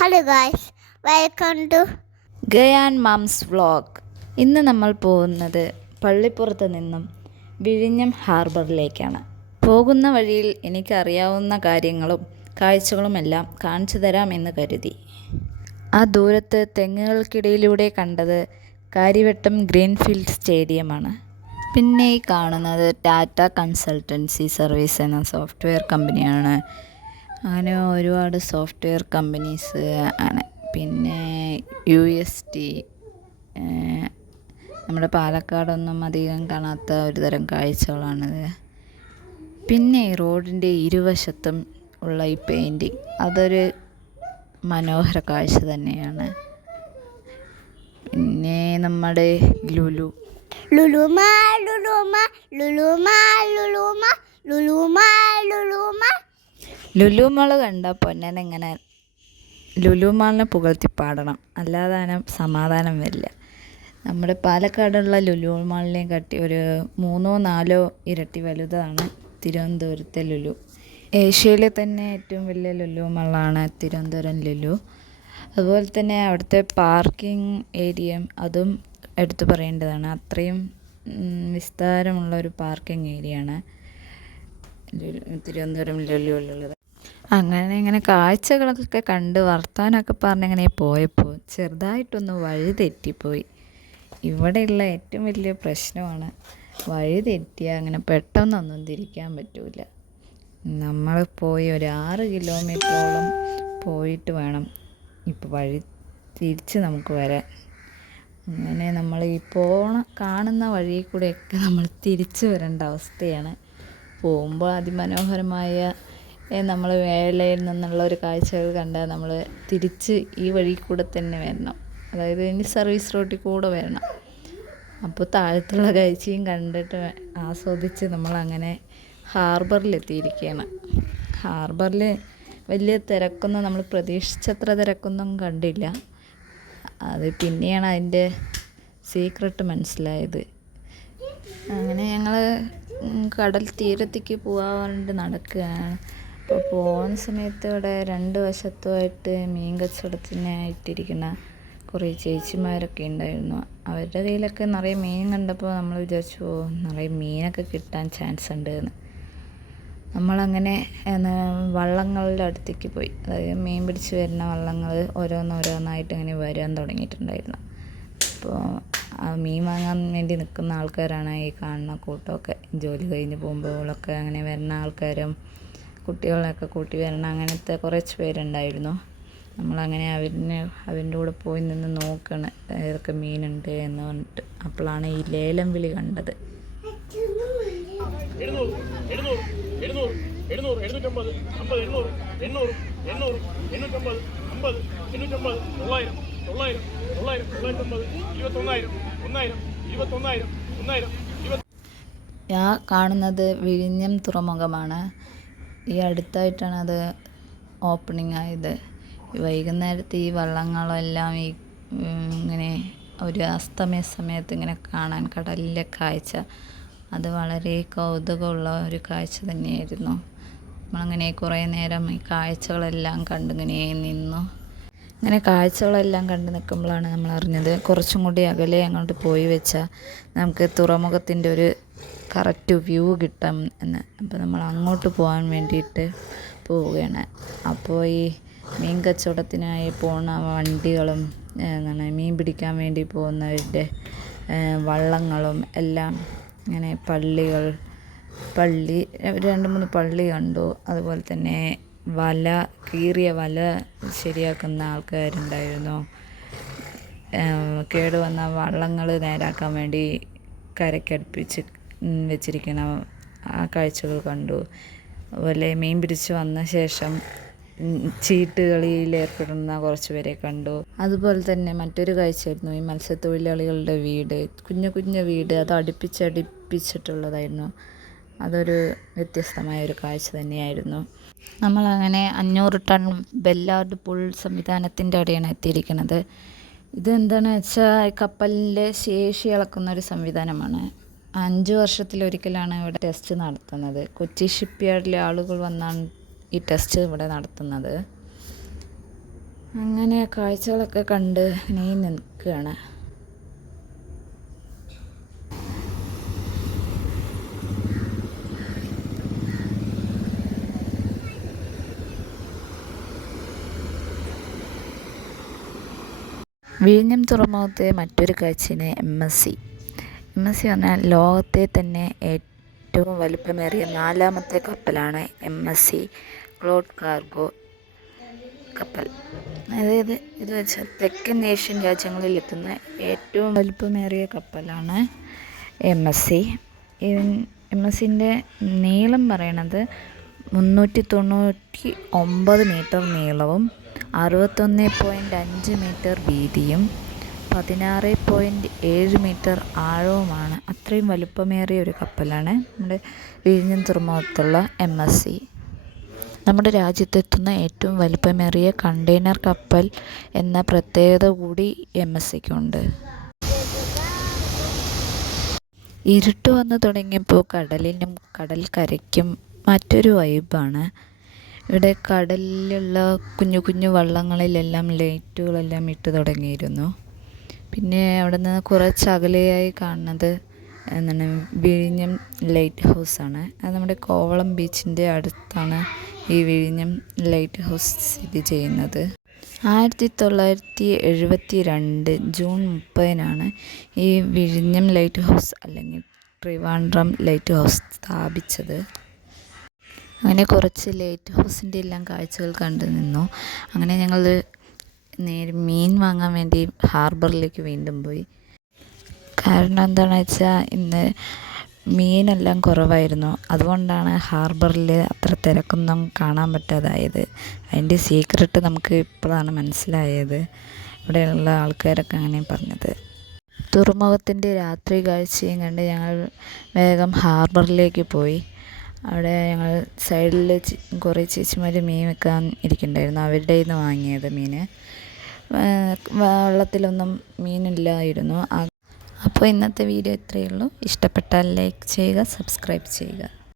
Hello guys welcome to Gayan mom's vlog. ഇന്ന് നമ്മൾ പോകുന്നത് പള്ളിപ്പുറത്ത് നിന്നും വിഴിഞ്ഞം ഹാർബറിലേക്കാണ്. പോകുന്ന വഴിയിൽ എനിക്കറിയാവുന്ന കാര്യങ്ങളും കാഴ്ചകളുമെല്ലാം കാണിച്ചു തരാമെന്ന് കരുതി. ആ ദൂരത്ത് തെങ്ങുകൾക്കിടയിലൂടെ കണ്ടത് കാര്യവട്ടം ഗ്രീൻഫീൽഡ് സ്റ്റേഡിയമാണ്. പിന്നെ ഈ കാണുന്നത് ടാറ്റ കൺസൾട്ടൻസി സർവീസ് എന്ന സോഫ്റ്റ്വെയർ കമ്പനിയാണ്. അങ്ങനെ ഒരുപാട് സോഫ്റ്റ്വെയർ കമ്പനീസ് ആണ്. പിന്നെ യു എസ് ടി നമ്മുടെ പാലക്കാടൊന്നും അധികം കാണാത്ത ഒരു തരം കാഴ്ചകളാണിത് പിന്നെ ഈ റോഡിന്റെ ഇരുവശത്തും ഉള്ള ഈ പെയിന്റിങ് അതൊരു മനോഹര കാഴ്ച തന്നെയാണ്. പിന്നെ നമ്മുടെ ലുലു. ലുലുമാ ലുലുമാ ലുലുമാ ലുലുമാ ലുലുമ. ലുലു മാൾ കണ്ട പൊന്നൻ ഇങ്ങനെ ലുലു മാളിനെ പുകഴ്ത്തി പാടണം. അല്ലാതെ സമാധാനം വരില്ല. നമ്മുടെ പാലക്കാടുള്ള ലുലു മാളിനെ കട്ടി ഒരു മൂന്നോ നാലോ ഇരട്ടി വലുതാണ് തിരുവനന്തപുരത്തെ ലുലു. ഏഷ്യയിലെ തന്നെ ഏറ്റവും വലിയ ലുലു മാളാണ് തിരുവനന്തപുരം ലുലു. അതുപോലെ തന്നെ അവിടുത്തെ പാർക്കിംഗ് ഏരിയയും അതും എടുത്തു പറയേണ്ടതാണ്. അത്രയും വിസ്താരമുള്ള ഒരു പാർക്കിംഗ് ഏരിയയാണ് തിരുവനന്തപുരം ലുലുവിലുള്ളത് അങ്ങനെ ഇങ്ങനെ കാഴ്ചകളൊക്കെ കണ്ട് വർത്തമാനമൊക്കെ പറഞ്ഞിങ്ങനെ പോയപ്പോൾ ചെറുതായിട്ടൊന്ന് വഴി തെറ്റിപ്പോയി. ഇവിടെയുള്ള ഏറ്റവും വലിയ പ്രശ്നമാണ് വഴി തെറ്റിയാൽ അങ്ങനെ പെട്ടെന്നൊന്നും തിരിക്കാൻ പറ്റില്ല നമ്മൾ പോയി ഒരു ആറ് കിലോമീറ്ററോളം പോയിട്ട് വേണം ഇപ്പോൾ വഴി തിരിച്ച് നമുക്ക് വരാൻ. അങ്ങനെ നമ്മൾ ഈ പോണ കാണുന്ന വഴിയിൽ കൂടെയൊക്കെ നമ്മൾ തിരിച്ചു വരേണ്ട അവസ്ഥയാണ്. പോകുമ്പോൾ അതിമനോഹരമായ നമ്മൾ മേളയിൽ നിന്നുള്ള ഒരു കാഴ്ചകൾ കണ്ടാൽ നമ്മൾ തിരിച്ച് ഈ വഴി കൂടെ തന്നെ വരണം. അതായത് ഇനി സർവീസ് റോട്ടിൽ കൂടെ വരണം. അപ്പോൾ താഴത്തുള്ള കാഴ്ചയും കണ്ടിട്ട് ആസ്വദിച്ച് നമ്മളങ്ങനെ ഹാർബറിലെത്തിയിരിക്കുകയാണ് ഹാർബറിൽ വലിയ തിരക്കൊന്നും നമ്മൾ പ്രതീക്ഷിച്ചത്ര തിരക്കൊന്നും കണ്ടില്ല. അത് പിന്നെയാണ് അതിന്റെ സീക്രട്ട് മനസ്സിലായത്. അങ്ങനെ ഞങ്ങൾ കടൽ തീരത്തേക്ക് പോകാൻ നടക്കുകയാണ് അപ്പോൾ പോകുന്ന സമയത്ത് ഇവിടെ രണ്ട് വശത്തുമായിട്ട് മീൻ കച്ചവടത്തിനായിട്ടിരിക്കുന്ന കുറേ ചേച്ചിമാരൊക്കെ ഉണ്ടായിരുന്നു. അവരുടെ കയ്യിലൊക്കെ നിറയെ മീൻ കണ്ടപ്പോൾ നമ്മൾ വിചാരിച്ചു "ഓ, നിറയെ മീനൊക്കെ കിട്ടാൻ ചാൻസ് ഉണ്ട് എന്ന് നമ്മളങ്ങനെ വള്ളങ്ങളുടെ അടുത്തേക്ക് പോയി. അതായത് മീൻ പിടിച്ച് വരുന്ന വള്ളങ്ങൾ ഓരോന്നോരോന്നായിട്ട് ഇങ്ങനെ വരാൻ തുടങ്ങിയിട്ടുണ്ടായിരുന്നു. അപ്പോൾ ആ മീൻ വാങ്ങാൻ വേണ്ടി നിൽക്കുന്ന ആൾക്കാരാണ് ഈ കാണുന്ന കൂട്ടമൊക്കെ. ജോലി കഴിഞ്ഞ് പോകുമ്പോഴൊക്കെ അങ്ങനെ വരുന്ന ആൾക്കാരും കുട്ടികളെയൊക്കെ കൂട്ടി വരണം. അങ്ങനത്തെ കുറച്ച് പേരുണ്ടായിരുന്നു. നമ്മളങ്ങനെ അവരിനെ അവന്റെ കൂടെ പോയി നിന്ന് നോക്കണം. ഏതൊക്കെ മീനുണ്ട് എന്ന് പറഞ്ഞിട്ട്. അപ്പോഴാണ് ഈ ലേലം വിളി കണ്ടത്. ഞാൻ കാണുന്നത് വിഴിഞ്ഞം തുറമുഖമാണ്. ഈ അടുത്തായിട്ടാണ് അത് ഓപ്പണിംഗ് ആയത്. വൈകുന്നേരത്തെ ഈ വള്ളങ്ങളെല്ലാം ഈ ഇങ്ങനെ ഒരു അസ്തമയ സമയത്ത് ഇങ്ങനെ കാണാൻ കടലിലെ കാഴ്ച. അത് വളരെ കൗതുകമുള്ള ഒരു കാഴ്ച തന്നെയായിരുന്നു. നമ്മളങ്ങനെ കുറേ നേരം ഈ കാഴ്ചകളെല്ലാം കണ്ടിങ്ങനെ നിന്നു. അങ്ങനെ കാഴ്ചകളെല്ലാം കണ്ട് നിൽക്കുമ്പോഴാണ് നമ്മൾ അറിഞ്ഞത് കുറച്ചും കൂടി അകലെ അങ്ങോട്ട് പോയി വെച്ചാൽ നമുക്ക് തുറമുഖത്തിന്റെ ഒരു കറക്റ്റ് വ്യൂ കിട്ടും എന്ന്. അപ്പോൾ നമ്മൾ അങ്ങോട്ട് പോകാൻ വേണ്ടിയിട്ട് പോവുകയാണ്. അപ്പോൾ ഈ മീൻ കച്ചവടത്തിനായി പോണ വണ്ടികളും എന്താണ് മീൻ പിടിക്കാൻ വേണ്ടി പോകുന്നവരുടെ വള്ളങ്ങളും എല്ലാം ഇങ്ങനെ പള്ളികൾ പള്ളി രണ്ട് മൂന്ന് പള്ളി കണ്ടു. അതുപോലെ തന്നെ വല കീറിയ വല ശരിയാക്കുന്ന ആൾക്കാരുണ്ടായിരുന്നു. കേടുവന്ന വള്ളങ്ങൾ നേരാക്കാൻ വേണ്ടി കരക്കടുപ്പിച്ച് ഉം വെച്ചിരിക്കുന്ന ആ കാഴ്ചകൾ കണ്ടു. അതുപോലെ മീൻ പിടിച്ച് വന്ന ശേഷം ചീട്ട് കളിയിൽ ഏർപ്പെടുന്ന കുറച്ച് പേരെ കണ്ടു. അതുപോലെ തന്നെ മറ്റൊരു കാഴ്ചയായിരുന്നു ഈ മത്സ്യത്തൊഴിലാളികളുടെ വീട്. കുഞ്ഞു കുഞ്ഞു വീട്. അത് അടുപ്പിച്ചടുപ്പിച്ചിട്ടുള്ളതായിരുന്നു അതൊരു വ്യത്യസ്തമായ ഒരു കാഴ്ച തന്നെയായിരുന്നു. നമ്മളങ്ങനെ അഞ്ഞൂറ് ടൺ ബെല്ലാർഡ് പുൾ സംവിധാനത്തിന്റെ അവിടെയാണ് എത്തിയിരിക്കുന്നത്. ഇതെന്താണെന്ന് വെച്ചാൽ കപ്പലിന്റെ ശേഷി അളക്കുന്ന ഒരു സംവിധാനമാണ്. അഞ്ച് വർഷത്തിലൊരിക്കലാണ് ഇവിടെ ടെസ്റ്റ് നടത്തുന്നത്. കൊച്ചി ഷിപ്പ് യാർഡിലെ ആളുകൾ വന്നാണ് ഈ ടെസ്റ്റ് ഇവിടെ നടത്തുന്നത്. അങ്ങനെ കാഴ്ചകളൊക്കെ കണ്ട് നീ നിൽക്കുകയാണ്. വിഴിഞ്ഞം തുറമുഖത്തെ മറ്റൊരു കാഴ്ചനെ M S C M S C പറഞ്ഞാൽ ലോകത്തെ തന്നെ ഏറ്റവും വലുപ്പമേറിയ നാലാമത്തെ കപ്പലാണ് M S C Claude cargo കപ്പൽ. അതായത് ഇത് വെച്ചാൽ തെക്കൻ ഏഷ്യൻ രാജ്യങ്ങളിൽ എത്തുന്ന ഏറ്റവും വലുപ്പമേറിയ കപ്പലാണ് M S C. M S സിന്റെ നീളം പറയണത് മുന്നൂറ്റി തൊണ്ണൂറ്റി ഒമ്പത് മീറ്റർ നീളവും അറുപത്തൊന്ന് പോയിന്റ് അഞ്ച് മീറ്റർ വീതിയും പതിനാറ് പോയിന്റ് ഏഴ് മീറ്റർ ആഴവുമാണ്. അത്രയും വലുപ്പമേറിയ ഒരു കപ്പലാണ് നമ്മുടെ വിഴിഞ്ഞം തുറമുഖത്തുള്ള എം എസ് സി നമ്മുടെ രാജ്യത്തെത്തുന്ന ഏറ്റവും വലുപ്പമേറിയ കണ്ടെയ്നർ കപ്പൽ എന്ന പ്രത്യേകത കൂടി എം എസ് സിക്കുണ്ട് ഇരുട്ട് വന്നു തുടങ്ങിയപ്പോൾ കടലിനും കടൽക്കരയ്ക്കും മറ്റൊരു വൈബാണ്. ഇവിടെ കടലിലുള്ള കുഞ്ഞു കുഞ്ഞു വള്ളങ്ങളിലെല്ലാം ലൈറ്റുകളെല്ലാം ഇട്ട് തുടങ്ങിയിരുന്നു. പിന്നെ അവിടെ നിന്ന് കുറച്ച് അകലെയായി കാണുന്നത് എന്താണ് വിഴിഞ്ഞം ലൈറ്റ് ഹൗസ് ആണ് അത് നമ്മുടെ കോവളം ബീച്ചിന്റെ അടുത്താണ് ഈ വിഴിഞ്ഞം ലൈറ്റ് ഹൗസ് സ്ഥിതി ചെയ്യുന്നത്. ആയിരത്തി തൊള്ളായിരത്തി എഴുപത്തി രണ്ട് ജൂൺ മുപ്പതിനാണ് ഈ വിഴിഞ്ഞം ലൈറ്റ് ഹൗസ് അല്ലെങ്കിൽ ട്രിവാൻഡ്രം ലൈറ്റ് ഹൗസ് സ്ഥാപിച്ചത്. അങ്ങനെ കുറച്ച് ലൈറ്റ് ഹൗസിന്റെ എല്ലാം കാഴ്ചകൾ കണ്ടു നിന്നു. അങ്ങനെ ഞങ്ങൾ നേരെ മീൻ വാങ്ങാൻ വേണ്ടി ഹാർബറിലേക്ക് വീണ്ടും പോയി. കാരണം എന്താണെന്ന് വെച്ചാൽ ഇന്ന് മീനെല്ലാം കുറവായിരുന്നു. അതുകൊണ്ടാണ് ഹാർബറിൽ അത്ര തിരക്കൊന്നും കാണാൻ പറ്റാതായത്. അതിന്റെ സീക്രട്ട് നമുക്ക് ഇപ്പോഴാണ് മനസ്സിലായത്. ഇവിടെയുള്ള ആൾക്കാരൊക്കെ അങ്ങനെ പറഞ്ഞത്. തുറമുഖത്തിന്റെ രാത്രി കാഴ്ചയും കണ്ട് ഞങ്ങൾ വേഗം ഹാർബറിലേക്ക് പോയി. അവിടെ ഞങ്ങൾ സൈഡിൽ കുറേ ചേച്ചിമാർ മീൻ വെക്കാൻ ഇരിക്കുന്നുണ്ടായിരുന്നു അവരുടെ നിന്ന് വാങ്ങിയത് മീൻ വള്ളത്തിലൊന്നും മീനില്ലായിരുന്നു. അപ്പോൾ ഇന്നത്തെ വീഡിയോ ഇത്രയേ ഉള്ളൂ. ഇഷ്ടപ്പെട്ടാൽ ലൈക്ക് ചെയ്യുക സബ്സ്ക്രൈബ് ചെയ്യുക.